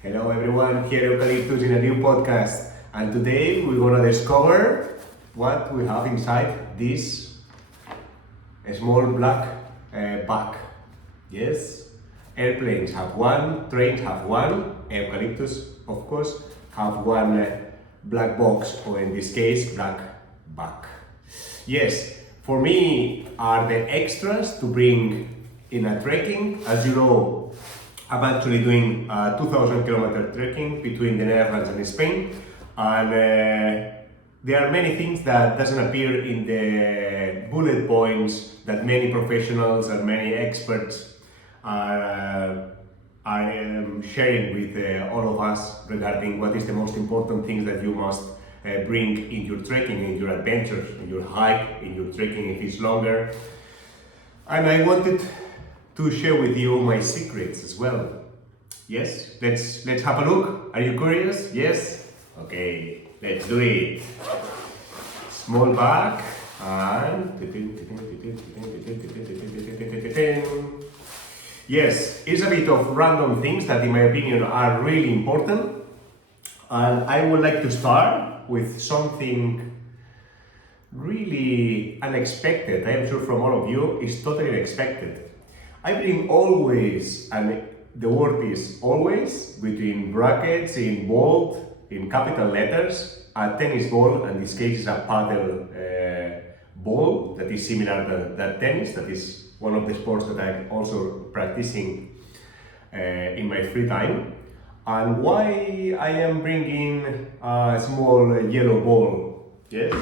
Hello everyone, here Directos in a new podcast, and today we're gonna discover what we have inside this small black bag. Yes, airplanes have one, trains have one, eucalyptus of course have one black box, or in this case black bag. Yes, for me are the extras to bring in a trekking. As you know, I'm actually doing a 2,000 kilometer trekking between the Netherlands and Spain, and there are many things that doesn't appear in the bullet points that many professionals and many experts are sharing with all of us regarding what is the most important things that you must bring in your trekking, in your adventures, in your hike, in your trekking if it's longer. And I wanted to share with you my secrets as well. Yes, let's have a look. Are you curious? Yes? Okay, let's do it. Small bag and yes, it's a bit of random things that in my opinion are really important, and I would like to start with something really unexpected. I am sure from all of you it's totally unexpected. I bring always, and the word is always, between brackets, in bold, in capital letters, a tennis ball, and this case is a paddle ball that is similar to that tennis, that is one of the sports that I'm also practicing in my free time. And why I am bringing a small yellow ball? Yes?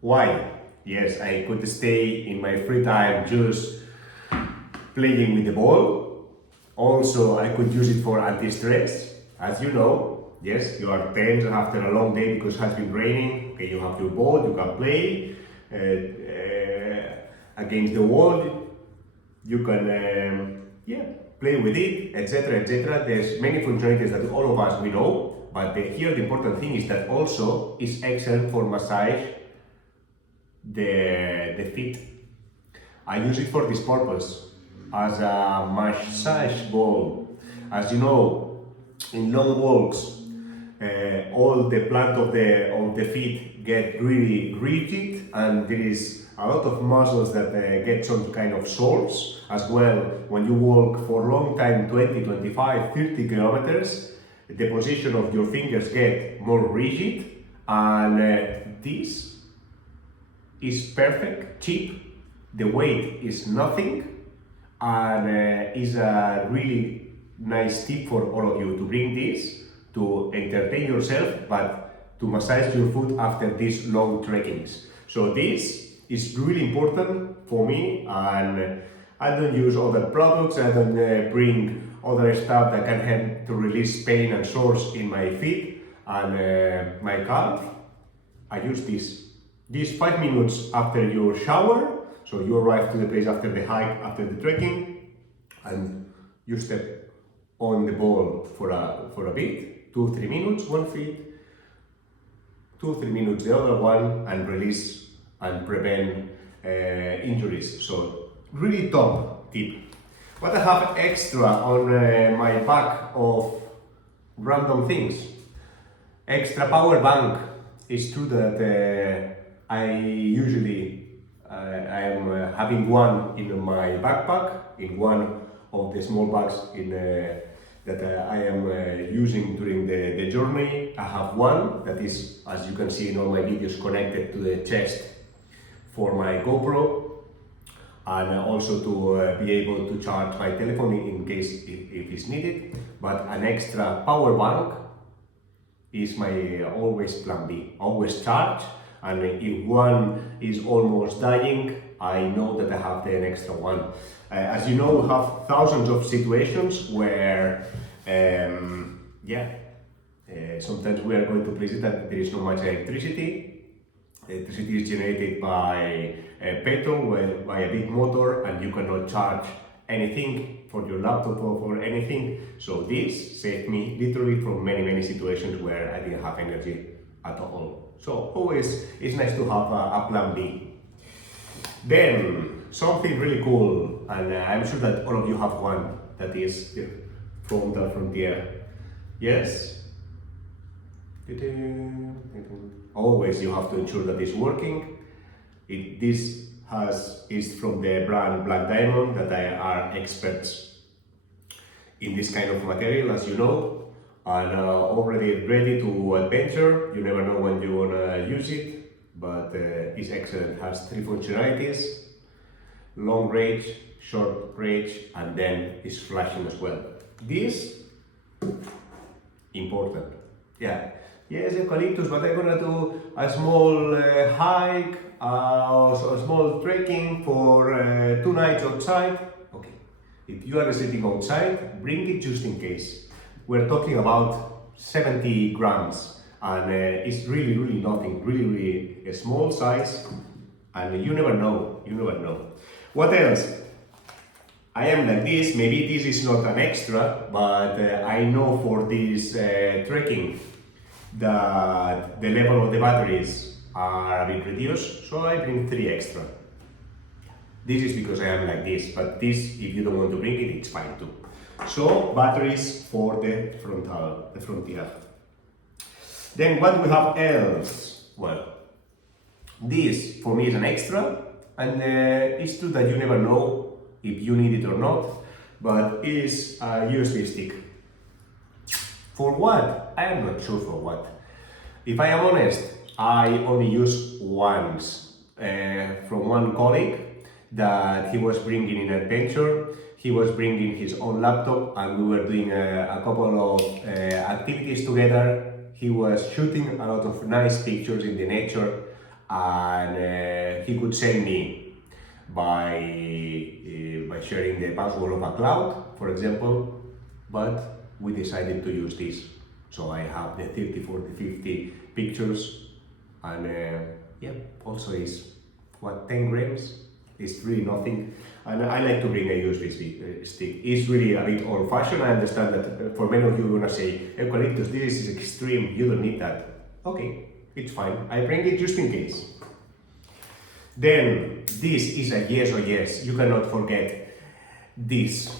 Why? Yes, I could stay in my free time just playing with the ball. Also, I could use it for anti-stress. As you know, yes, you are tense after a long day because it has been raining. Okay, you have your ball, you can play against the wall. You can, play with it, etc., etc. There's many functionalities that all of us we know, but here the important thing is that also is excellent for massage the feet. I use it for this purpose, as a massage ball. As you know, in long walks, all the plant of the feet get really rigid, and there is a lot of muscles that get some kind of sores as well. When you walk for a long time, 20, 25, 30 kilometers, the position of your fingers get more rigid, and this is perfect, cheap, the weight is nothing, and is a really nice tip for all of you to bring this to entertain yourself, but to massage your foot after these long trekkings. So this is really important for me, and I don't use other products, I don't bring other stuff that can help to release pain and sores in my feet and my calf. I use this. This 5 minutes after your shower. So you arrive to the place after the hike, after the trekking, and you step on the ball for a bit, 2-3 minutes, one feet, 2-3 minutes the other one, and release and prevent injuries. So really top tip. What I have extra on my bag of random things? Extra power bank. It's true that I usually I am having one in my backpack, in one of the small bags that I am using during the journey. I have one that is, as you can see in all my videos, connected to the chest for my GoPro, and also to be able to charge my telephone in case if it's needed. But an extra power bank is my always plan B, always charge. And if one is almost dying, I know that I have the extra one. As you know, we have thousands of situations where, sometimes we are going to places that there is not much electricity. Electricity is generated by petrol, by a big motor, and you cannot charge anything for your laptop or for anything. So this saved me literally from many situations where I didn't have energy at all. So always it's nice to have a plan B. Then something really cool, and I'm sure that all of you have one, that is the frontal frontier. Yes. Always you have to ensure that it's working. This is from the brand Black Diamond, that they are experts in this kind of material, as you know, and already ready to adventure. You never know when you wanna use it, but it's excellent. It has 3 functionalities: long range, short range, and then it's flashing as well. This important. Yeah. Yes, eucalyptus, but I'm gonna do a small hike, or a small trekking for 2 nights outside. Okay. If you are sitting outside, bring it just in case. We're talking about 70 grams, and it's really nothing, really a small size, and you never know. What else? I am like this. Maybe this is not an extra, but I know for this trekking that the level of the batteries are a bit reduced, so I bring 3 extra. This is because I am like this, but this, if you don't want to bring it, it's fine too. So, batteries for the frontier. Then what we have else? Well, this for me is an extra, and it's true that you never know if you need it or not, but it is a USB stick. For what? I am not sure for what. If I am honest, I only use once from one colleague that he was bringing in adventure. He was bringing his own laptop, and we were doing a couple of activities together. He was shooting a lot of nice pictures in the nature, and he could send me by sharing the password of a cloud, for example, but we decided to use this. So I have the 30, 40, 50 pictures, and yeah, also is what, 10 grams? It's really nothing. And I like to bring a USB stick. It's really a bit old-fashioned. I understand that for many of you are gonna say, eucalyptus, this is extreme, you don't need that. Okay, it's fine. I bring it just in case. Then, this is a yes or yes. You cannot forget this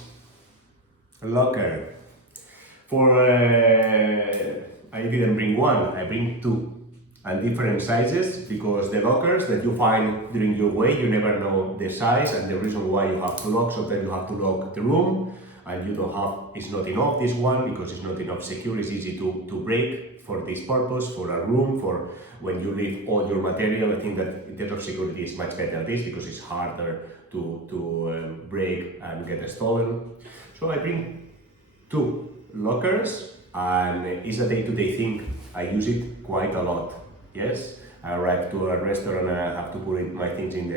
locker. For I didn't bring one, I bring 2, and different sizes, because the lockers that you find during your way, you never know the size and the reason why you have to lock. Sometimes you have to lock the room, and you don't have, it's not enough, this one, because it's not enough secure. It's easy to break for this purpose, for a room, for when you leave all your material. I think that in terms of security is much better than this, because it's harder to break and get stolen. So I bring 2 lockers, and it's a day-to-day thing. I use it quite a lot. Yes, I arrive to a restaurant and I have to put my things in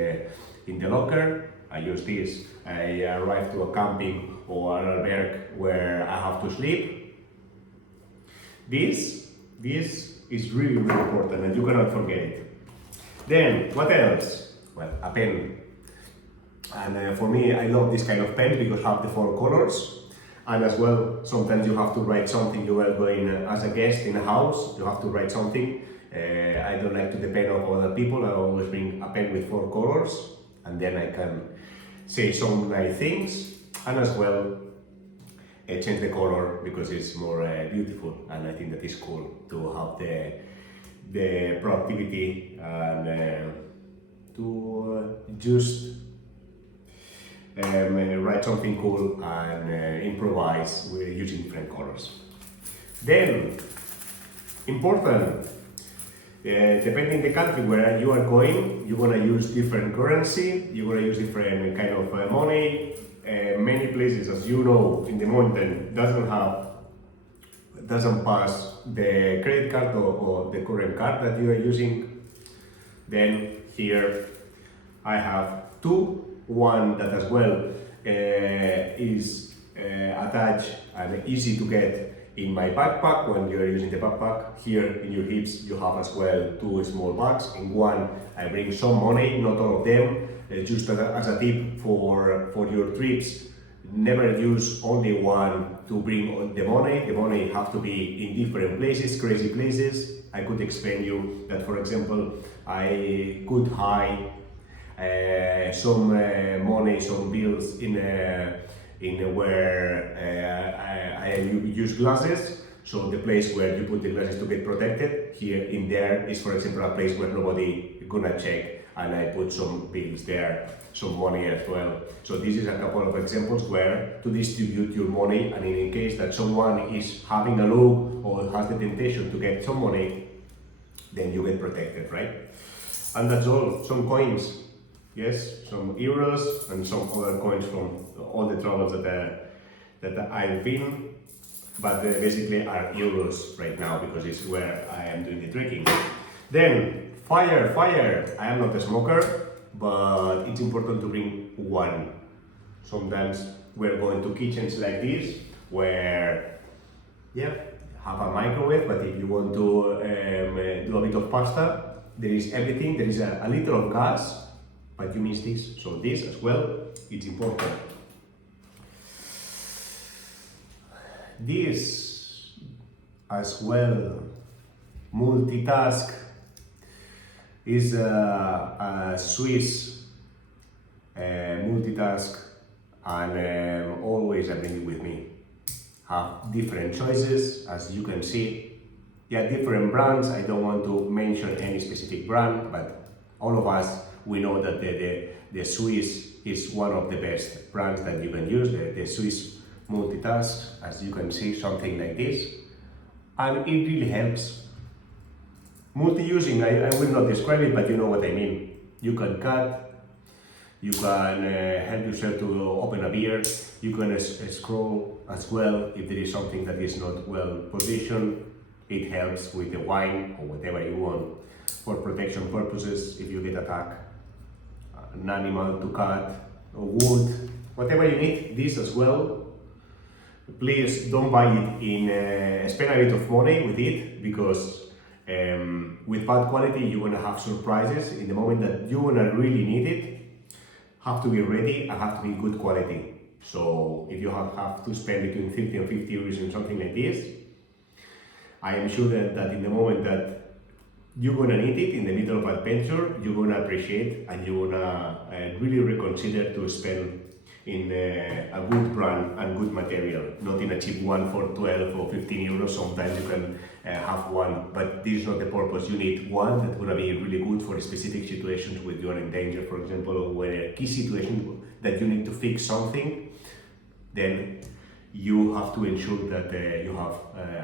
the locker. I use this. I arrive to a camping or an albergue where I have to sleep. This is really important, and you cannot forget it. Then what else? Well, a pen. And for me, I love this kind of pen because I have the 4 colors. And as well, sometimes you have to write something. You are going as a guest in a house, you have to write something. I don't like to depend on other people. I always bring a pen with 4 colors, and then I can say some nice things, and as well change the color because it's more beautiful, and I think that is cool to have the proactivity and to just write something cool and improvise with using different colors. Then, important, depending the country where you are going, you're gonna use different currency, you're gonna use different kind of money. Many places, as you know, in the mountain doesn't pass the credit card or the current card that you are using. Then here I have 2. One that as well is attached and easy to get in my backpack when you are using the backpack. Here in your hips you have as well 2 small bags. In one I bring some money, not all of them, just as a tip for your trips. Never use only one to bring the money. The money have to be in different places, crazy places. I could explain you that, for example, I could hide some money, some bills in where I use glasses. So the place where you put the glasses to get protected, here in there is, for example, a place where nobody gonna check, and I put some bills there, some money as well. So this is a couple of examples where to distribute your money, and in case that someone is having a look or has the temptation to get some money, then you get protected, right? And that's all. Some coins, yes, some euros and some other coins from all the travels that I've been, but basically are euros right now because it's where I am doing the trekking. Then fire. I am not a smoker, but it's important to bring one. Sometimes we're going to kitchens like this where, yeah, have a microwave, but if you want to do a bit of pasta, there is everything. There is a little of gas, but you miss this. So this as well, it's important. This as well, multitask, is a Swiss multitask, and always I bring it with me. Have different choices, as you can see. Yeah, different brands. I don't want to mention any specific brand, but all of us, we know that the Swiss is one of the best brands that you can use, the Swiss multitask, as you can see, something like this, and it really helps. Multi-using, I will not describe it, but you know what I mean. You can cut, you can help yourself to open a beer, you can scroll as well if there is something that is not well positioned. It helps with the wine or whatever you want. For protection purposes, if you get attacked, an animal to cut, or wood, whatever you need, this as well. Please don't buy it in, spend a bit of money with it, because with bad quality you're gonna have surprises. In the moment that you're gonna really need it, have to be ready and have to be good quality. So if you have to spend between 50 and 50 euros in something like this, I am sure that in the moment that you're gonna need it in the middle of adventure, you're gonna appreciate and you're gonna really reconsider to spend in a good brand and good material, not in a cheap one for 12 or 15 euros. Sometimes you can have one, but this is not the purpose. You need one that's gonna be really good for specific situations when you are in danger, for example, or when a key situation that you need to fix something, then you have to ensure that you have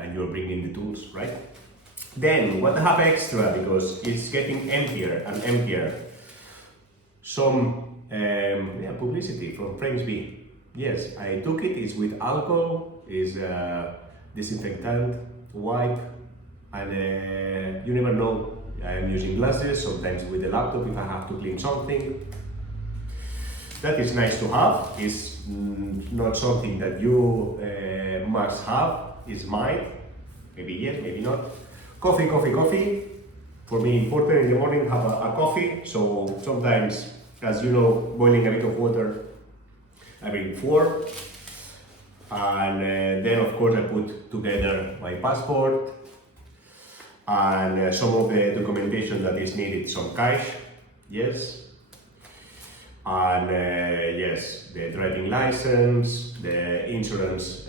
and you're bringing the tools, right? Then what I have extra, because it's getting emptier and emptier, some publicity from French B. Yes, I took it. It's with alcohol, is disinfectant, wipe, and you never know. I am using glasses, sometimes with the laptop if I have to clean something. That is nice to have. It's not something that you must have. It's mine. Maybe yes, maybe not. Coffee. For me, important in the morning, have a coffee. So sometimes, as you know, boiling a bit of water, I bring 4. And then of course I put together my passport and some of the documentation that is needed, some cash, yes. And yes, the driving license, the insurance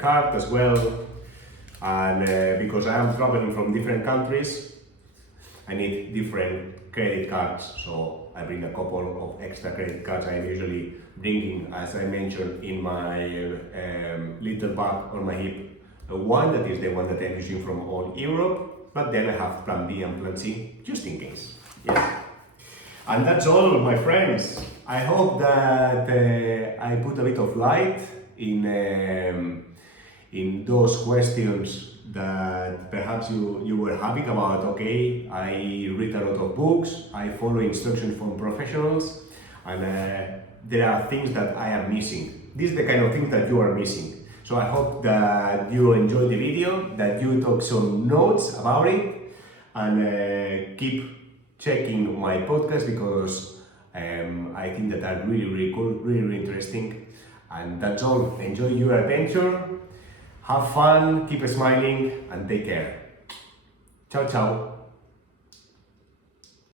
card as well. And because I am traveling from different countries, I need different credit cards, so I bring a couple of extra credit cards. I'm usually bringing, as I mentioned, in my little bag on my hip, one that is the one that I'm using from all Europe, but then I have plan B and plan C, just in case. Yes. And that's all, my friends. I hope that I put a bit of light in those questions that perhaps you were having about. Okay, I read a lot of books, I follow instructions from professionals, and there are things that I am missing. This is the kind of thing that you are missing. So I hope that you enjoyed the video, that you took some notes about it, and keep checking my podcast, because I think that are really cool, really interesting. And that's all. Enjoy your adventure, have fun, keep smiling, and take care. Ciao, ciao.